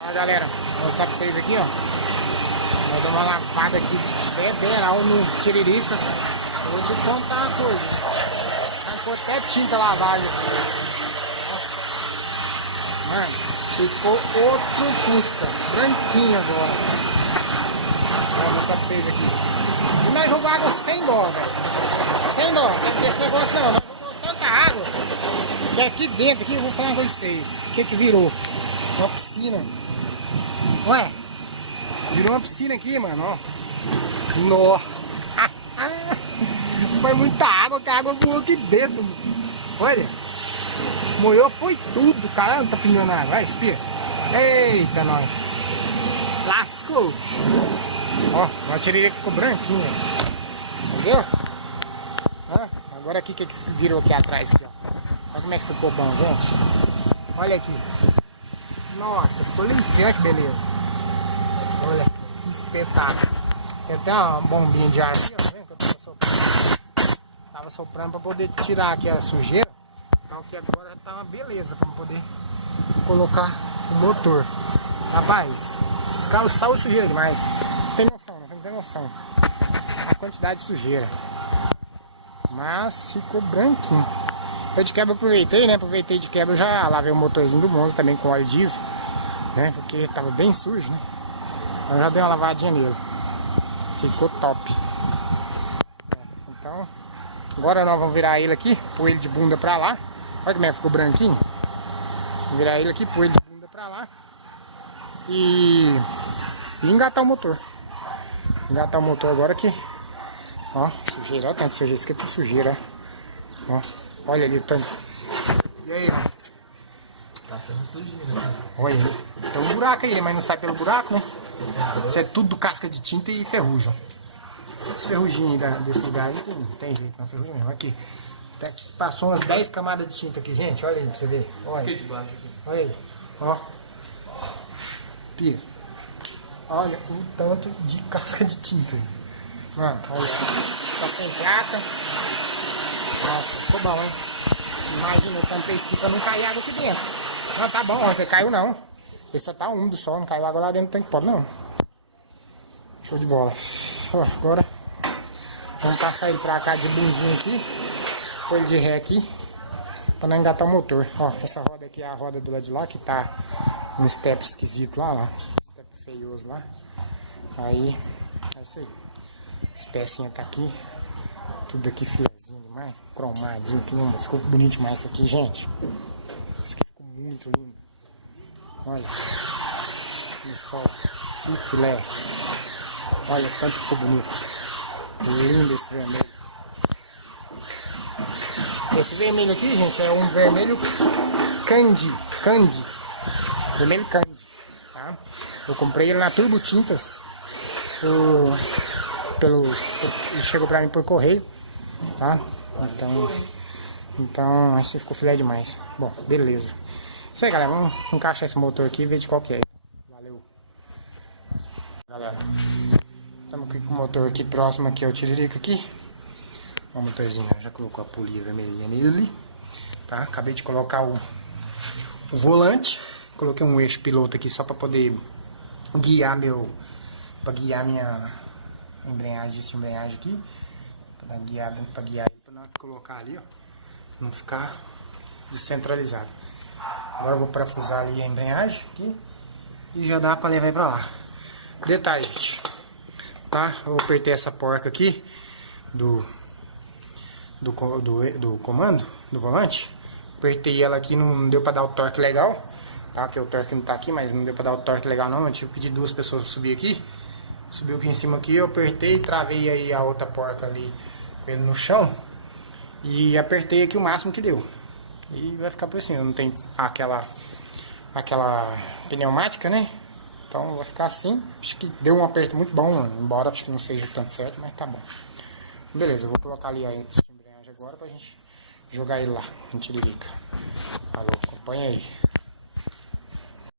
Ó, galera, vou mostrar pra vocês aqui, ó. Vou dar uma lavada aqui federal no Tiririca. Eu vou te contar uma coisa. Ficou até tinta lavada aqui. Mano, ficou outro Fusca. Branquinho agora. Vou mostrar pra vocês aqui. E nós jogamos água sem dó, velho. Sem dó. Não tem esse negócio não. Nós jogamos tanta água. E aqui dentro, aqui, eu vou falar uma coisa pra vocês. O que que virou? Uma piscina. Ué? Virou uma piscina aqui, mano, ó. Nó. Foi muita água, que a água voou aqui dentro. Olha. Molhou foi tudo, cara. Não tá pingando água. Vai, espia. Eita, nós. Lascou. Ó, a tiririca ficou branquinha. Entendeu? Ó, agora aqui, o que virou aqui atrás, aqui, ó. Olha como é que ficou bom, gente. Olha aqui. Nossa, ficou limpinho, olha que beleza. Olha, que espetáculo. Tem até uma bombinha de ar aqui, ó, tá vendo que eu tava soprando? Tava soprando pra poder tirar aqui a sujeira. Então aqui agora tá uma beleza pra poder colocar o motor. Rapaz, esses carros são sujeira demais. Não tem noção, você não tem noção. A quantidade de sujeira. Mas ficou branquinho. Eu de quebra aproveitei, né? Aproveitei de quebra, eu já lavei o motorzinho do Monza também com óleo diesel, né? Porque tava bem sujo, né? Então já dei uma lavadinha nele. Ficou top. Então, agora nós vamos virar ele aqui, pôr ele de bunda pra lá. Olha como é que ficou branquinho. Vou virar ele aqui, pôr ele de bunda pra lá. E engatar o motor. Engatar o motor agora aqui. Ó, sujeira, olha o tanto de sujeira. Isso aqui é tudo sujeira, ó. Olha ali o tanto. E aí, ó. Tá ficando sujinho, né? Olha aí. Tem um buraco aí, mas não sai pelo buraco, né? Isso é tudo casca de tinta e ferrugem. Esse ferrugem aí desse lugar aí não tem jeito, não é ferrugem não. Aqui. Até passou umas 10 camadas de tinta aqui, gente. Olha aí pra você ver. Olha. Aqui de baixo aqui. Olha aí. Ó. Pia. Olha o tanto de casca de tinta aí. Mano, olha. Tá sem prata. Nossa, ficou bom, hein? Imagina, eu tampei isso aqui pra não cair água aqui dentro. Não, tá bom, você caiu não. Esse só tá úmido só, não caiu água lá dentro do tanque pode não. Show de bola. Ó, agora vamos passar ele pra cá de bundinho aqui. Pôr ele de ré aqui. Pra não engatar o motor. Ó, essa roda aqui é a roda do lado de lá, que tá um step esquisito lá. Step feioso lá. Aí, é isso aí. As pecinhas tá aqui. Tudo aqui filezinho demais, cromadinho, que não, ficou bonito demais isso aqui, gente. Isso aqui ficou muito lindo. Olha, olha só, que filé. Olha tanto que ficou bonito. Lindo esse vermelho. Esse vermelho aqui, gente, é um vermelho candy. Vermelho candy, tá? Eu comprei ele na Turbo Tintas. Ele chegou pra mim por correio. Tá? Então esse ficou filé demais. Bom, beleza. Isso aí, galera. Vamos encaixar esse motor aqui e ver de qual que é. Valeu. Galera, estamos aqui com o motor aqui próximo aqui ao Tiririca aqui. O motorzinho já colocou a polia vermelhinha nele. Tá? Acabei de colocar o volante. Coloquei um eixo piloto aqui só para poder guiar minha embreagem, esse embreagem aqui. Pra guiar ele, pra não colocar ali, ó, não ficar descentralizado. Agora eu vou parafusar ali a embreagem aqui e já dá pra levar pra lá. Detalhe, gente, tá? Eu apertei essa porca aqui do comando, do volante. Apertei ela aqui, não deu pra dar o torque legal, tá? Que o torque não tá aqui, mas não deu pra dar o torque legal não. Eu tive que pedir duas pessoas pra subir aqui. Subiu aqui em cima aqui, eu apertei, travei aí a outra porca ali ele no chão e apertei aqui o máximo que deu. E vai ficar por assim, não tem aquela pneumática, né? Então vai ficar assim. Acho que deu um aperto muito bom, embora acho que não seja tanto certo, mas tá bom. Beleza, eu vou colocar ali a embreagem agora pra gente jogar ele lá no Tiririca. Falou, acompanha aí.